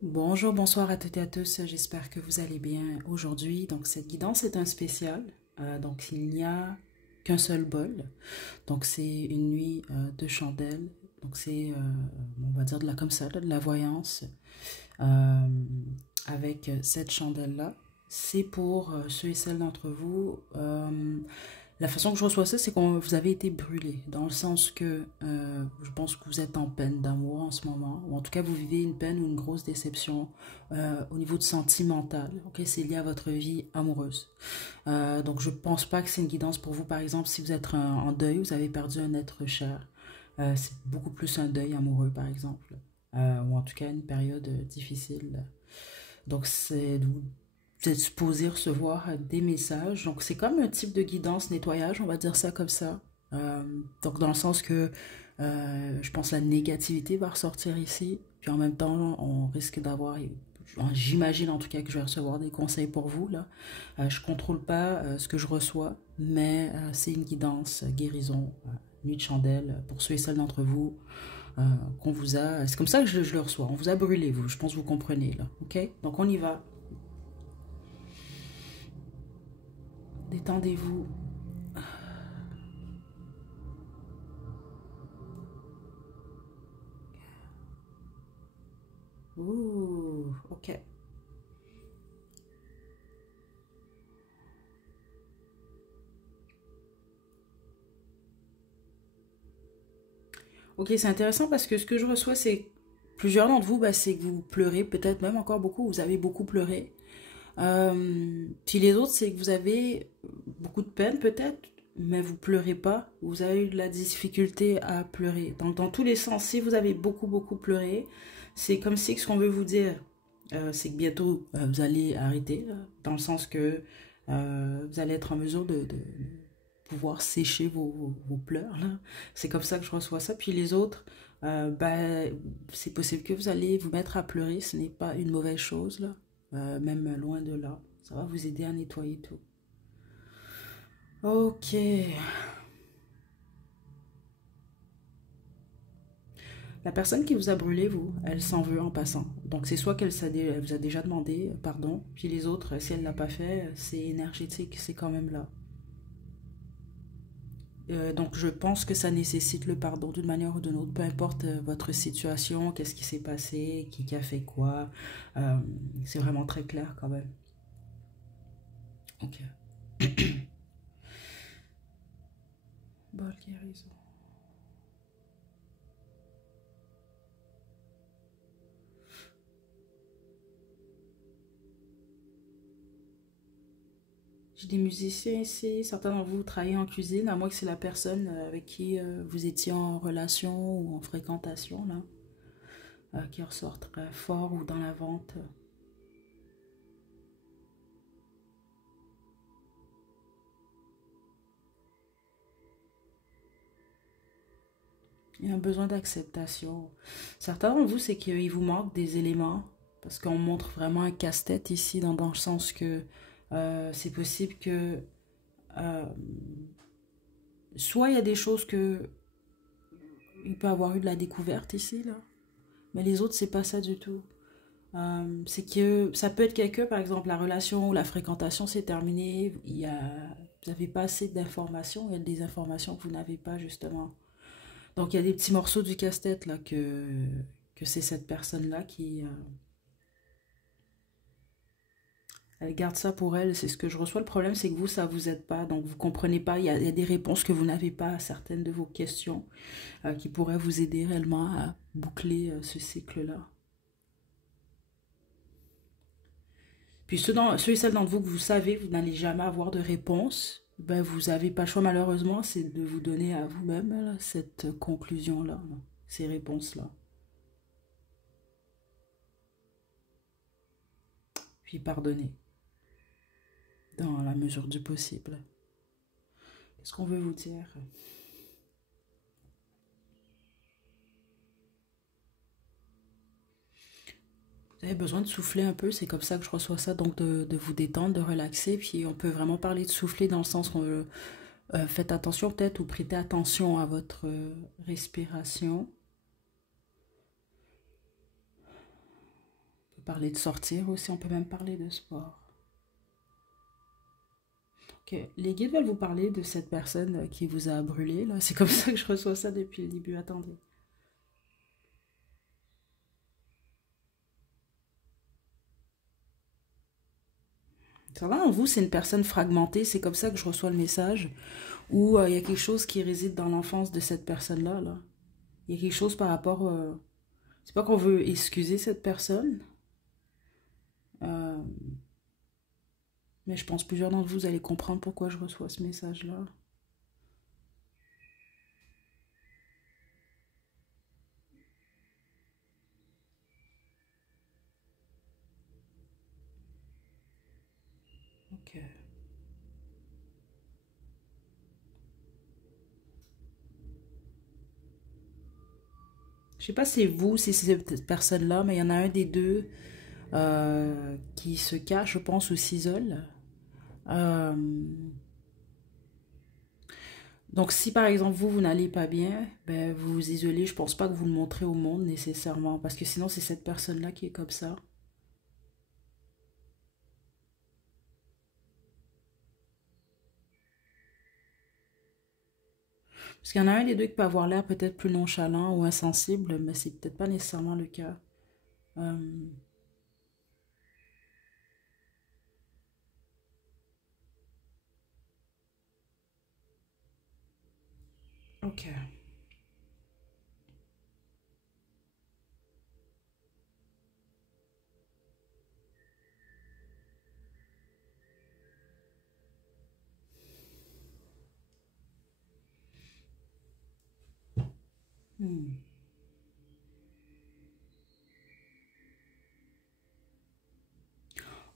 Bonjour, bonsoir à toutes et à tous. J'espère que vous allez bien aujourd'hui. Donc, cette guidance est un spécial. Donc, il n'y a qu'un seul bol. Donc, c'est une nuit de chandelle. Donc, c'est, on va dire, comme ça, de la voyance euh, avec cette chandelle-là. C'est pour ceux et celles d'entre vous. La façon que je reçois ça, c'est que vous avez été brûlé, dans le sens que je pense que vous êtes en peine d'amour en ce moment, ou en tout cas vous vivez une peine ou une grosse déception au niveau de sentimental. Ok, c'est lié à votre vie amoureuse. Donc je pense pas que c'est une guidance pour vous, par exemple, si vous êtes en deuil, vous avez perdu un être cher. C'est beaucoup plus un deuil amoureux, par exemple, ou en tout cas une période difficile. Donc vous êtes supposé recevoir des messages. Donc c'est comme un type de guidance nettoyage, on va dire ça comme ça. Donc dans le sens que je pense que la négativité va ressortir ici. Puis en même temps, on risque d'avoir, j'imagine en tout cas que je vais recevoir des conseils pour vous là. Je contrôle pas ce que je reçois, mais c'est une guidance, guérison, nuit de chandelle pour ceux et celles d'entre vous euh, qu'on vous a. C'est comme ça que je le reçois. On vous a brûlé, vous. Je pense que vous comprenez là. Ok? Donc on y va. Détendez-vous. Ouh, ok. Ok, c'est intéressant parce que ce que je reçois, c'est plusieurs d'entre vous, bah, c'est que vous pleurez, peut-être même encore beaucoup, vous avez beaucoup pleuré. Puis les autres, c'est que vous avez beaucoup de peine peut-être, mais vous pleurez pas. Vous avez eu de la difficulté à pleurer. Donc dans tous les sens, si vous avez beaucoup pleuré, c'est comme si ce qu'on veut vous dire, c'est que bientôt vous allez arrêter, dans le sens que vous allez être en mesure de pouvoir sécher vos pleurs. Là. C'est comme ça que je reçois ça. Puis les autres, ben, c'est possible que vous allez vous mettre à pleurer. Ce n'est pas une mauvaise chose, là. Même loin de là. Ça va vous aider à nettoyer tout. Ok. La personne qui vous a brûlé, vous, elle s'en veut en passant. Donc c'est soit elle vous a déjà demandé pardon, puis les autres, si elle ne l'a pas fait, c'est énergétique, c'est quand même là. Donc je pense que ça nécessite le pardon d'une manière ou d'une autre, peu importe votre situation, qu'est-ce qui s'est passé, qui a fait quoi. Euh, c'est vraiment très clair quand même. Ok. Bonne guérison. J'ai des musiciens ici, certains d'entre vous travaillent en cuisine, à moins que c'est la personne avec qui vous étiez en relation ou en fréquentation, là, qui ressort très fort ou dans la vente. Il y a un besoin d'acceptation. Certains d'entre vous, c'est qu'il vous manque des éléments, parce qu'on montre vraiment un casse-tête ici, dans le sens que c'est possible que euh, soit il y a des choses que il peut avoir eu de la découverte ici, là, mais les autres, c'est pas ça du tout. C'est que ça peut être quelqu'un, par exemple, la relation ou la fréquentation s'est terminée, vous n'avez pas assez d'informations, il y a des informations que vous n'avez pas, justement. Donc, il y a des petits morceaux du casse-tête, là, que c'est cette personne-là qui, elle garde ça pour elle, c'est ce que je reçois. Le problème, c'est que vous, ça vous aide pas, donc vous comprenez pas, il y a des réponses que vous n'avez pas à certaines de vos questions qui pourraient vous aider réellement à boucler ce cycle-là. Puis ceux et celles d'entre vous que vous savez, vous n'allez jamais avoir de réponse, ben vous n'avez pas le choix malheureusement, c'est de vous donner à vous-même là, cette conclusion-là, là, ces réponses-là. Puis pardonner, dans la mesure du possible. Qu'est-ce qu'on veut vous dire? Vous avez besoin de souffler un peu, c'est comme ça que je reçois ça, donc de vous détendre, de relaxer, puis on peut vraiment parler de souffler dans le sens qu'on faites attention peut-être ou prêtez attention à votre respiration. parler de sortir aussi, on peut même parler de sport. Ok, les guides veulent vous parler de cette personne qui vous a brûlé, là. C'est comme ça que je reçois ça depuis le début. Attendez. Ça va, en vous, c'est une personne fragmentée. C'est comme ça que je reçois le message. Ou il y a quelque chose qui réside dans l'enfance de cette personne-là, là. Il y a quelque chose par rapport... c'est pas qu'on veut excuser cette personne. euh, mais je pense que plusieurs d'entre vous allez comprendre pourquoi je reçois ce message-là. Ok. Je sais pas si c'est vous, si c'est cette personne-là, mais il y en a un des deux qui se cache, je pense, ou s'isole. Euh, donc si par exemple vous n'allez pas bien, ben, vous vous isolez, je pense pas que vous le montrez au monde nécessairement, parce que sinon c'est cette personne-là qui est comme ça. Parce qu'il y en a un des deux qui peut avoir l'air peut-être plus nonchalant ou insensible, mais c'est peut-être pas nécessairement le cas. Euh, ok. Hmm.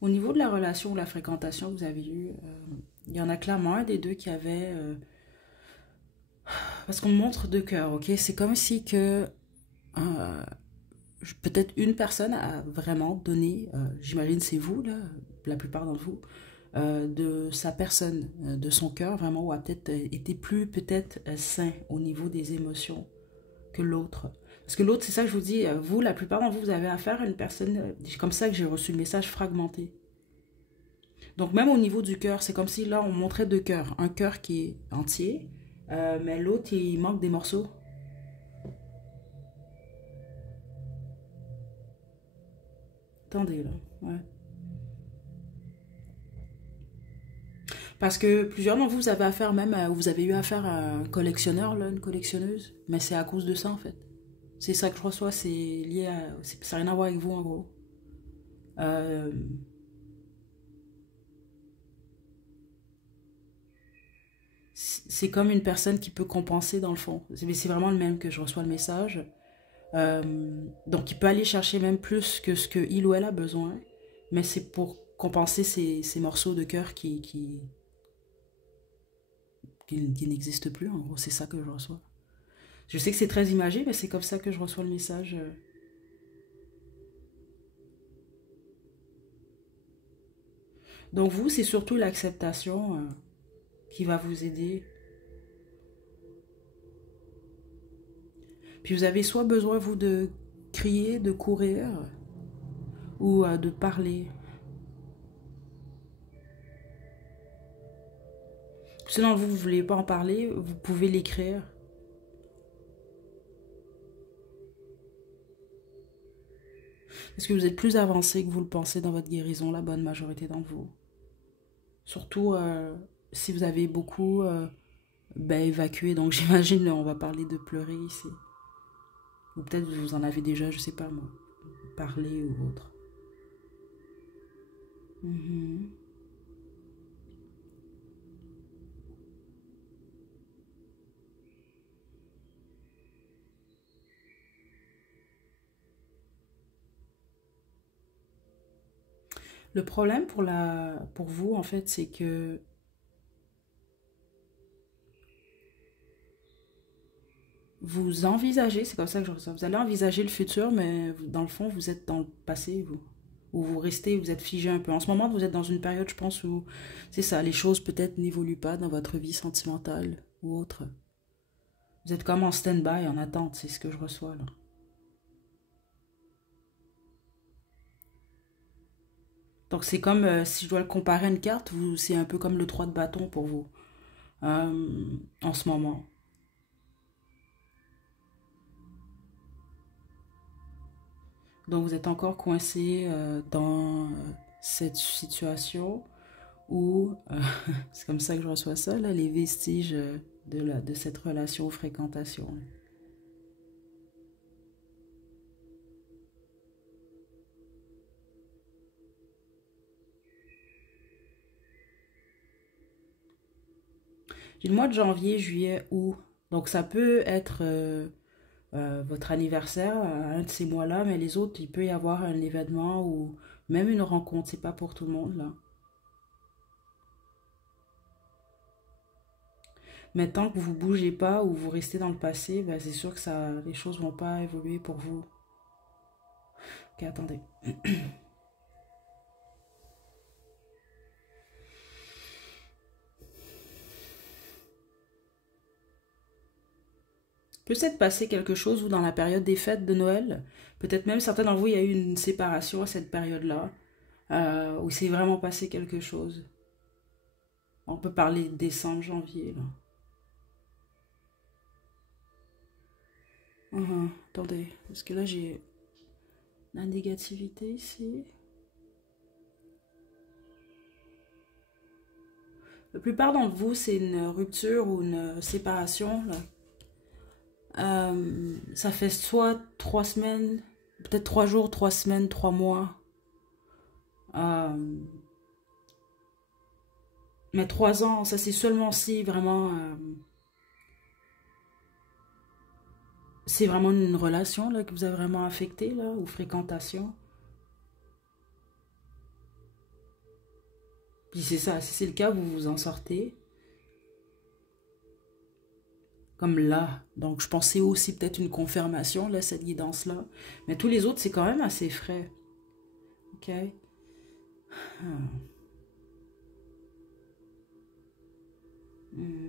Au niveau de la relation ou la fréquentation que vous avez eue, il y en a clairement un des deux qui avait... parce qu'on montre deux cœurs, ok? C'est comme si que... euh, peut-être une personne a vraiment donné, j'imagine c'est vous, là, la plupart d'entre vous, de sa personne, de son cœur, vraiment, ou a peut-être été plus peut-être sain au niveau des émotions que l'autre. Parce que l'autre, c'est ça que je vous dis, vous, la plupart d'entre vous, vous avez affaire à une personne, comme ça que j'ai reçu le message fragmenté. Donc même au niveau du cœur, c'est comme si là, on montrait deux cœurs. Un cœur qui est entier, mais l'autre, il manque des morceaux. Attendez, là. Ouais. Parce que plusieurs d'entre vous, vous avez affaire même, vous avez eu affaire à un collectionneur, là, une collectionneuse. Mais c'est à cause de ça, en fait. C'est ça que je reçois, c'est lié à... Ça n'a rien à voir avec vous, en gros. Euh, c'est comme une personne qui peut compenser, dans le fond. C'est vraiment le même que je reçois le message. Donc, il peut aller chercher même plus que ce qu'il ou elle a besoin. Mais c'est pour compenser ces morceaux de cœur qui n'existent plus, en gros. C'est ça que je reçois. Je sais que c'est très imagé, mais c'est comme ça que je reçois le message. Donc vous, c'est surtout l'acceptation qui va vous aider. Puis vous avez soit besoin, vous, de crier, de courir, ou de parler. Sinon, vous ne voulez pas en parler, vous pouvez l'écrire. Est-ce que vous êtes plus avancé que vous le pensez dans votre guérison, la bonne majorité d'entre vous? Surtout si vous avez beaucoup ben, évacué. Donc j'imagine, on va parler de pleurer ici. Ou peut-être vous en avez déjà, je sais pas moi, parlé ou autre. Mhm. Le problème pour vous, en fait, c'est que vous envisagez, c'est comme ça que je ressens, vous allez envisager le futur, mais dans le fond, vous êtes dans le passé, vous. Ou vous restez, vous êtes figé un peu. En ce moment, vous êtes dans une période, je pense, où, c'est ça, les choses peut-être n'évoluent pas dans votre vie sentimentale ou autre. Vous êtes comme en stand-by, en attente, c'est ce que je reçois là. Donc c'est comme, si je dois le comparer à une carte, c'est un peu comme le 3 de bâton pour vous en ce moment. Donc vous êtes encore coincé dans cette situation où, c'est comme ça que je reçois ça, là, les vestiges de cette relation ou fréquentation. J'ai le mois de janvier, juillet, août. Donc ça peut être votre anniversaire, un de ces mois-là, mais les autres, il peut y avoir un événement ou même une rencontre. C'est pas pour tout le monde, là. Mais tant que vous bougez pas ou vous restez dans le passé, ben, c'est sûr que ça, les choses vont pas évoluer pour vous. Ok, attendez. Peut-être passer quelque chose ou dans la période des fêtes de Noël. Peut-être même certains d'entre vous, il y a eu une séparation à cette période-là, où c'est vraiment passé quelque chose. On peut parler de décembre, janvier, là. Attendez, parce que là j'ai la négativité ici. La plupart d'entre vous, c'est une rupture ou une séparation, là. Ça fait soit 3 semaines, peut-être 3 jours, 3 semaines, 3 mois. Euh, mais 3 ans, ça c'est seulement si vraiment c'est vraiment une relation là que vous avez vraiment affecté là ou fréquentation. Puis c'est ça, si c'est le cas, vous vous en sortez comme là. Donc je pensais aussi peut-être une confirmation là cette guidance là, mais tous les autres c'est quand même assez frais. Ok. Hmm.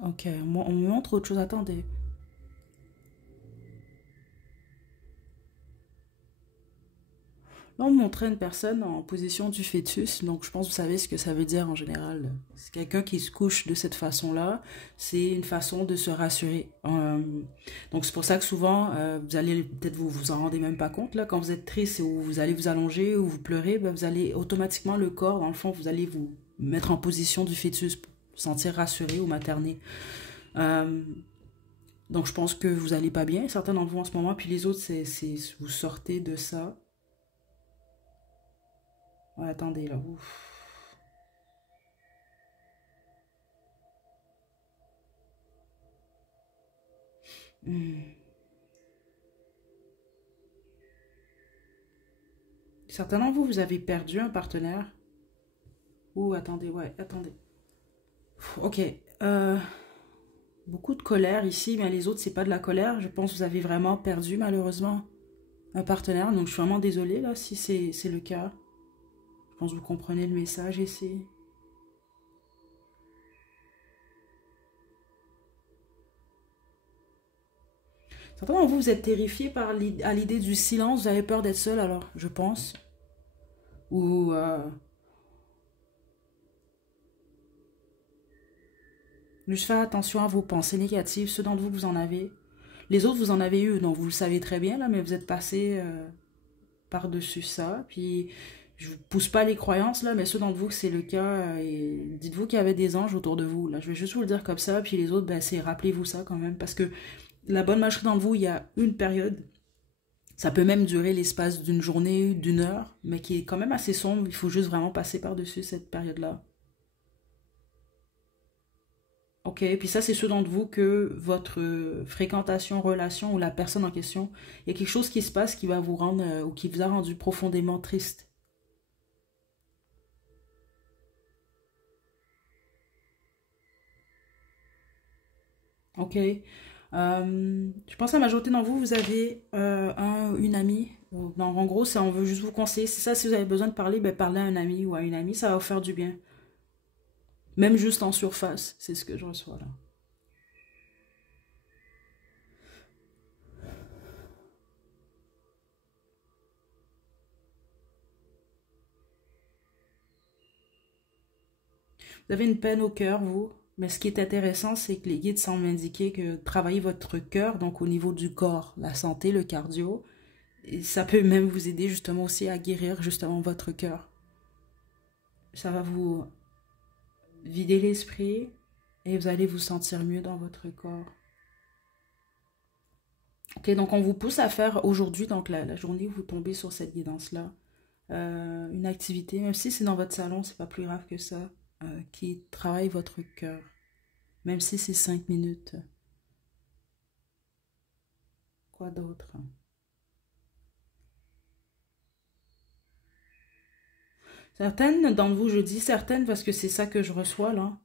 Ok, on me montre autre chose. Attendez. Là, on montrait une personne en position du fœtus, donc je pense que vous savez ce que ça veut dire en général. C'est quelqu'un qui se couche de cette façon-là, c'est une façon de se rassurer. Donc c'est pour ça que souvent, vous allez peut-être vous en rendez même pas compte, là, quand vous êtes triste ou vous allez vous allonger ou vous pleurez, ben, vous allez automatiquement, le corps, dans le fond, vous allez vous mettre en position du fœtus pour vous sentir rassuré ou materné. Euh, donc je pense que vous allez pas bien, certains d'entre vous en ce moment, puis les autres, vous sortez de ça. Ouais, attendez là. Ouf. Hmm. Certains d'entre vous, vous avez perdu un partenaire. Ouh, attendez, ouais, attendez. Ok. Euh, Beaucoup de colère ici, mais les autres, c'est pas de la colère. Je pense que vous avez vraiment perdu, malheureusement, un partenaire. Donc, je suis vraiment désolée, là, si c'est le cas. Je pense que vous comprenez le message ici. Certains d'entre vous, vous êtes terrifiés à l'idée du silence. Vous avez peur d'être seul, alors, je pense. Ou juste faire attention à vos pensées négatives, ceux d'entre vous que vous en avez. Les autres, vous en avez eu, donc vous le savez très bien, là, mais vous êtes passé par-dessus ça. Puis, je vous pousse pas les croyances, là, mais ceux d'entre vous que c'est le cas, et dites-vous qu'il y avait des anges autour de vous. Là, je vais juste vous le dire comme ça, puis les autres, ben, c'est rappelez-vous ça quand même, parce que la bonne majorité d'entre vous, il y a une période, ça peut même durer l'espace d'une journée, d'une heure, mais qui est quand même assez sombre. Il faut juste vraiment passer par-dessus cette période-là. Ok, puis ça, c'est ceux d'entre vous que votre fréquentation, relation ou la personne en question, il y a quelque chose qui se passe qui va vous rendre ou qui vous a rendu profondément triste. Ok? Je pense que la majorité d'entre vous, vous avez une amie. Non, en gros, ça, on veut juste vous conseiller. C'est ça, si vous avez besoin de parler, ben, parlez à un ami ou à une amie, ça va vous faire du bien. Même juste en surface, c'est ce que je reçois là. Vous avez une peine au cœur, vous. Mais ce qui est intéressant, c'est que les guides semblent indiquer que travaillez votre cœur, donc au niveau du corps, la santé, le cardio, et ça peut même vous aider justement aussi à guérir justement votre cœur. Ça va vous vider l'esprit et vous allez vous sentir mieux dans votre corps. Ok, donc on vous pousse à faire aujourd'hui, donc la journée où vous tombez sur cette guidance-là, une activité, même si c'est dans votre salon, c'est pas plus grave que ça, qui travaille votre cœur, même si c'est 5 minutes. Quoi d'autre? Certaines d'entre vous, je dis certaines parce que c'est ça que je reçois là.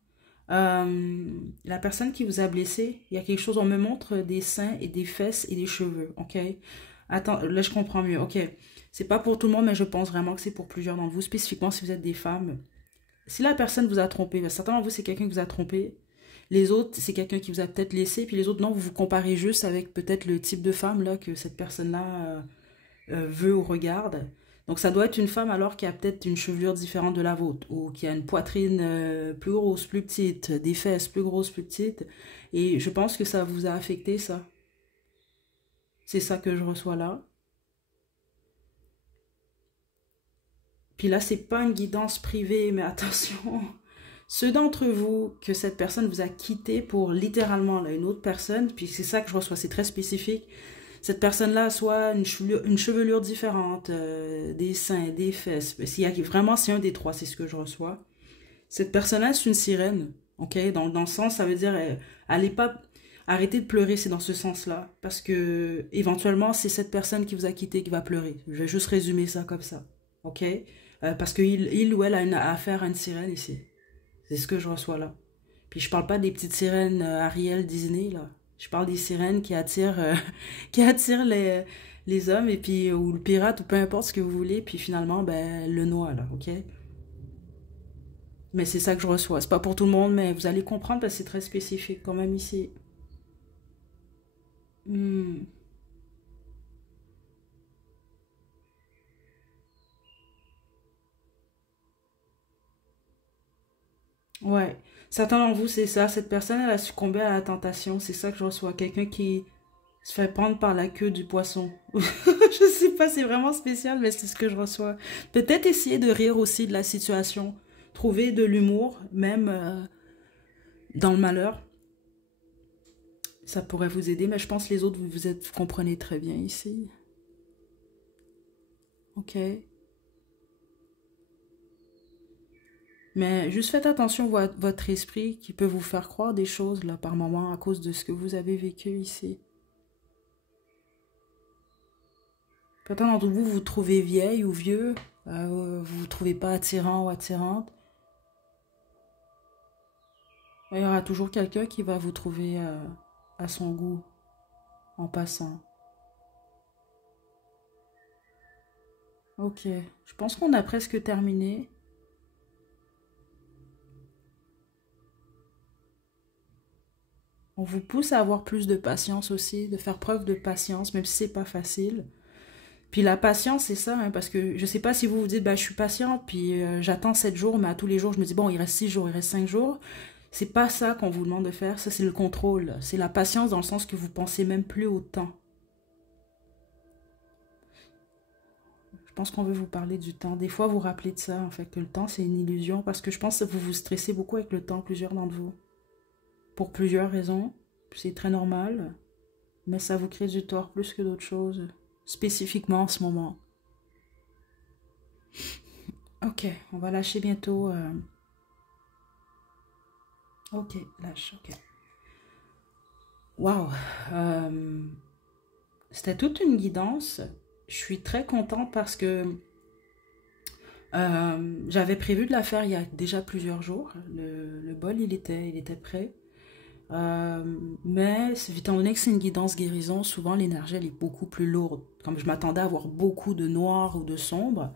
La personne qui vous a blessé, il y a quelque chose, on me montre des seins et des fesses et des cheveux, ok? Attends, là je comprends mieux, ok. C'est pas pour tout le monde, mais je pense vraiment que c'est pour plusieurs d'entre vous, spécifiquement si vous êtes des femmes. Si la personne vous a trompé, ben, certains d'entre vous c'est quelqu'un qui vous a trompé, les autres c'est quelqu'un qui vous a peut-être laissé, puis les autres non, vous vous comparez juste avec peut-être le type de femme là que cette personne-là veut ou regarde. Donc ça doit être une femme alors qui a peut-être une chevelure différente de la vôtre, ou qui a une poitrine plus grosse, plus petite, des fesses plus grosses, plus petites. Et je pense que ça vous a affecté, ça. C'est ça que je reçois là. Puis là, c'est pas une guidance privée, mais attention. Ceux d'entre vous que cette personne vous a quitté pour littéralement là, une autre personne, puis c'est ça que je reçois, c'est très spécifique. Cette personne-là a soit une chevelure différente, des seins, des fesses. S'il y a vraiment, c'est un des trois, c'est ce que je reçois. Cette personne-là, c'est une sirène, ok? Dans le sens, ça veut dire, allez pas arrêter de pleurer, c'est dans ce sens-là. Parce que, éventuellement, c'est cette personne qui vous a quitté qui va pleurer. Je vais juste résumer ça comme ça, ok? Parce qu'il ou elle a une affaire à une sirène ici. C'est ce que je reçois là. Puis je parle pas des petites sirènes Ariel Disney, là. Je parle des sirènes qui attirent, qui attirent les hommes, et puis, ou le pirate, ou peu importe ce que vous voulez, puis finalement, ben, le noie, là, ok? Mais c'est ça que je reçois. C'est pas pour tout le monde, mais vous allez comprendre parce que c'est très spécifique quand même ici. Hmm. Ouais. Certains d'entre vous, c'est ça. Cette personne, elle a succombé à la tentation. C'est ça que je reçois. Quelqu'un qui se fait prendre par la queue du poisson. Je sais pas, c'est vraiment spécial, mais c'est ce que je reçois. Peut-être essayer de rire aussi de la situation. Trouver de l'humour, même dans le malheur. Ça pourrait vous aider, mais je pense que les autres, vous comprenez très bien ici. Ok. Mais juste faites attention à votre esprit qui peut vous faire croire des choses là par moment à cause de ce que vous avez vécu ici. Peut-être d'entre vous vous trouvez vieille ou vieux, vous vous trouvez pas attirant ou attirante. Il y aura toujours quelqu'un qui va vous trouver à son goût en passant. Ok, je pense qu'on a presque terminé. On vous pousse à avoir plus de patience aussi, de faire preuve de patience, même si c'est pas facile. Puis la patience, c'est ça, hein, parce que je sais pas si vous vous dites, bah, je suis patiente, puis j'attends 7 jours, mais à tous les jours, je me dis, bon, il reste 6 jours, il reste 5 jours. C'est pas ça qu'on vous demande de faire, ça c'est le contrôle. C'est la patience dans le sens que vous pensez même plus au temps. Je pense qu'on veut vous parler du temps. Des fois, vous rappelez de ça, en fait, que le temps, c'est une illusion, parce que je pense que vous vous stressez beaucoup avec le temps, plusieurs d'entre vous. Pour plusieurs raisons. C'est très normal, mais ça vous crée du tort plus que d'autres choses, spécifiquement en ce moment. Ok, on va lâcher bientôt. Ok, lâche, ok. Waouh! C'était toute une guidance. Je suis très contente parce que j'avais prévu de la faire il y a déjà plusieurs jours. Le bol, il était prêt. Mais étant donné que c'est une guidance guérison, souvent l'énergie elle est beaucoup plus lourde. Comme je m'attendais à avoir beaucoup de noir ou de sombre,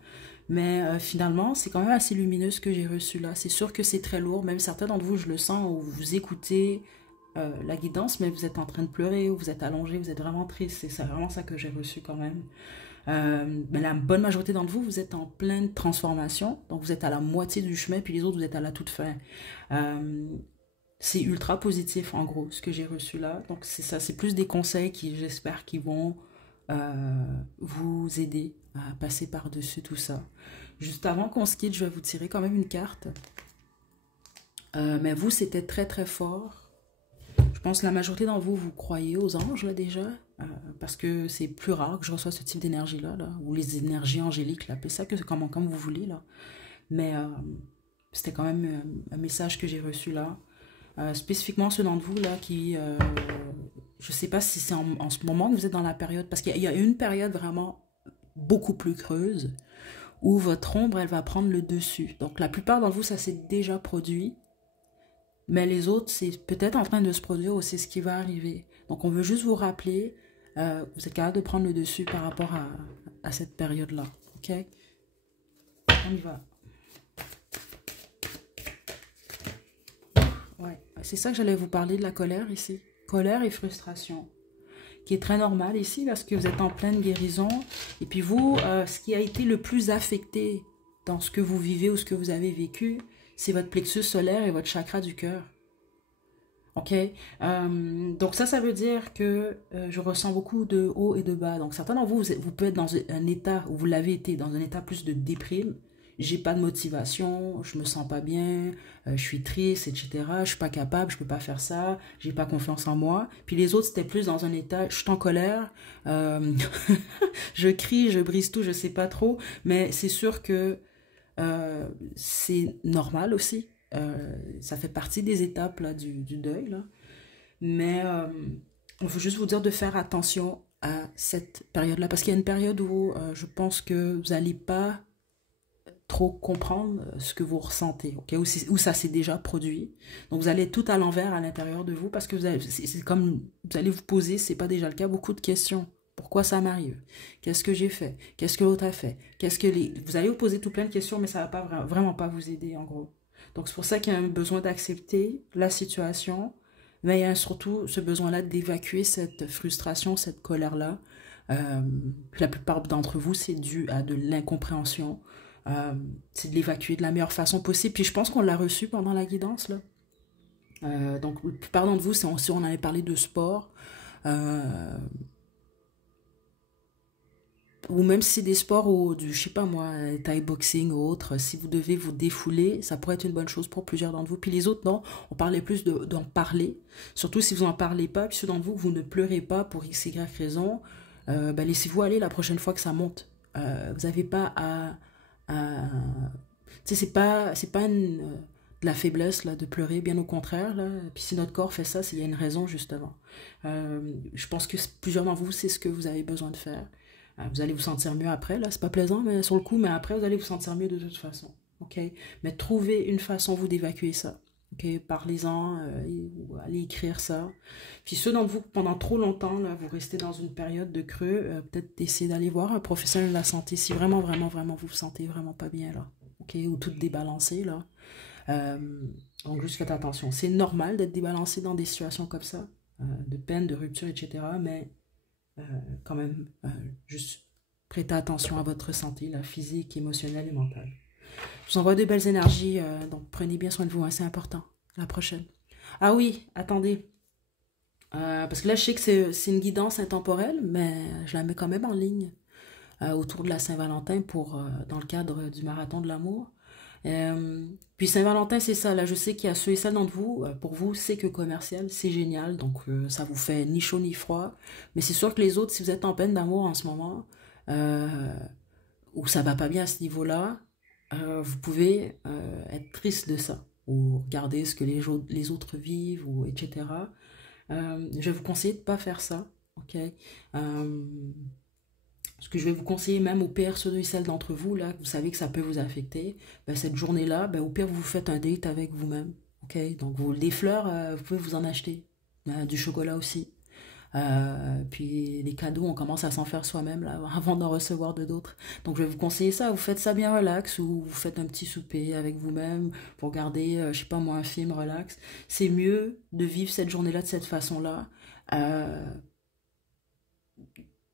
mais finalement c'est quand même assez lumineux ce que j'ai reçu là. C'est sûr que c'est très lourd, même certains d'entre vous je le sens, où vous écoutez la guidance, mais vous êtes en train de pleurer ou vous êtes allongé, vous êtes vraiment triste. C'est vraiment ça que j'ai reçu quand même. Mais la bonne majorité d'entre vous, vous êtes en pleine transformation, donc vous êtes à la moitié du chemin, puis les autres vous êtes à la toute fin. Euh, c'est ultra positif en gros ce que j'ai reçu là. Donc c'est ça, c'est plus des conseils qui j'espère qui vont vous aider à passer par-dessus tout ça. Juste avant qu'on se quitte, je vais vous tirer quand même une carte. Mais vous, c'était très très fort. Je pense que la majorité d'entre vous, vous croyez aux anges là déjà. Parce que c'est plus rare que je reçois ce type d'énergie là, ou les énergies angéliques, là, appelez ça que comme vous voulez là. Mais c'était quand même un message que j'ai reçu là. Spécifiquement ceux d'entre vous là qui, je sais pas si c'est en ce moment que vous êtes dans la période, parce qu'il y a une période vraiment beaucoup plus creuse où votre ombre elle va prendre le dessus. Donc la plupart d'entre vous ça s'est déjà produit, mais les autres c'est peut-être en train de se produire ou c'est ce qui va arriver. Donc on veut juste vous rappeler, vous êtes capable de prendre le dessus par rapport à cette période là, ok? On y va. Ouais, c'est ça que j'allais vous parler de la colère ici. Colère et frustration, qui est très normal ici parce que vous êtes en pleine guérison. Et puis vous, ce qui a été le plus affecté dans ce que vous vivez ou ce que vous avez vécu, c'est votre plexus solaire et votre chakra du cœur. Ok, donc ça veut dire que je ressens beaucoup de haut et de bas. Donc certains d'entre vous, vous pouvez être dans un état, où vous l'avez été, dans un état plus de déprime. J'ai pas de motivation, je me sens pas bien, je suis triste, etc. Je suis pas capable, je peux pas faire ça, j'ai pas confiance en moi. Puis les autres, c'était plus dans un état, je suis en colère, je crie, je brise tout, je sais pas trop. Mais c'est sûr que c'est normal aussi. Ça fait partie des étapes là, du deuil. Là. Mais on veut juste vous dire de faire attention à cette période-là. Parce qu'il y a une période où je pense que vous n'allez pas trop comprendre ce que vous ressentez, okay? Où ça s'est déjà produit. Donc vous allez être tout à l'envers à l'intérieur de vous parce que c'est comme vous allez vous poser, c'est pas déjà le cas, beaucoup de questions. Pourquoi ça m'arrive? Qu'est-ce que j'ai fait? Qu'est-ce que l'autre a fait? Vous allez vous poser tout plein de questions, mais ça va pas vraiment pas vous aider en gros. Donc c'est pour ça qu'il y a un besoin d'accepter la situation, mais il y a surtout ce besoin-là d'évacuer cette frustration, cette colère-là. La plupart d'entre vous, c'est dû à de l'incompréhension. C'est de l'évacuer de la meilleure façon possible. Puis je pense qu'on l'a reçu pendant la guidance. Là. Donc la plupart d'entre vous, si on avait parlé de sport, ou même si c'est des sports ou du, je sais pas moi, Thai boxing ou autre, si vous devez vous défouler, ça pourrait être une bonne chose pour plusieurs d'entre vous. Puis les autres, non, on parlait plus d'en parler. Surtout si vous n'en parlez pas, puis ceux d'entre vous, vous ne pleurez pas pour x, y raison, ben laissez-vous aller la prochaine fois que ça monte. Vous n'avez pas à tu sais, c'est pas de la faiblesse là, de pleurer, bien au contraire. Là. Puis si notre corps fait ça, c'est il y a une raison justement. Je pense que plusieurs d'entre vous, c'est ce que vous avez besoin de faire. Vous allez vous sentir mieux après, là, c'est pas plaisant mais sur le coup, mais après vous allez vous sentir mieux de toute façon. Ok, mais trouvez une façon vous d'évacuer ça. Ok, parlez-en, allez écrire ça. Puis ceux d'entre vous, pendant trop longtemps, là, vous restez dans une période de creux, peut-être essayer d'aller voir un professionnel de la santé si vraiment, vraiment, vraiment vous vous sentez vraiment pas bien, là. Ok, ou tout débalancé, là. Donc juste faites attention. C'est normal d'être débalancé dans des situations comme ça, de peine, de rupture, etc. Mais quand même, juste prêtez attention à votre santé, là, physique, émotionnelle et mentale. Je vous envoie de belles énergies, donc prenez bien soin de vous, hein, c'est important. À la prochaine. Ah oui, attendez. Parce que là, je sais que c'est une guidance intemporelle, mais je la mets quand même en ligne autour de la Saint-Valentin dans le cadre du marathon de l'amour. Puis Saint-Valentin, c'est ça. Là, je sais qu'il y a ceux et celles d'entre vous, pour vous, c'est que commercial, c'est génial. Donc, ça vous fait ni chaud ni froid. Mais c'est sûr que les autres, si vous êtes en peine d'amour en ce moment, ou ça va pas bien à ce niveau-là, vous pouvez être triste de ça. Ou regarder ce que les autres vivent, ou etc. Je vais vous conseiller de ne pas faire ça. Ok. Ce que je vais vous conseiller, même au pire, ceux et celles d'entre vous, là, vous savez que ça peut vous affecter, ben, cette journée-là, ben, au pire, vous faites un date avec vous-même. Ok, donc les fleurs, vous pouvez vous en acheter. du chocolat aussi. Puis les cadeaux, on commence à s'en faire soi-même là, avant d'en recevoir de d'autres. Donc je vais vous conseiller ça, vous faites ça bien relax ou vous faites un petit souper avec vous-même pour regarder, je sais pas moi, un film relax. C'est mieux de vivre cette journée-là de cette façon-là euh,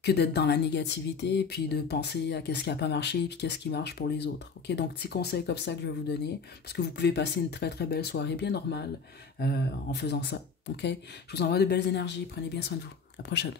que d'être dans la négativité et puis de penser à qu'est-ce qui a pas marché et puis qu'est-ce qui marche pour les autres. Ok, donc petit conseil comme ça que je vais vous donner parce que vous pouvez passer une très très belle soirée bien normale en faisant ça. Ok, je vous envoie de belles énergies, prenez bien soin de vous. À la prochaine.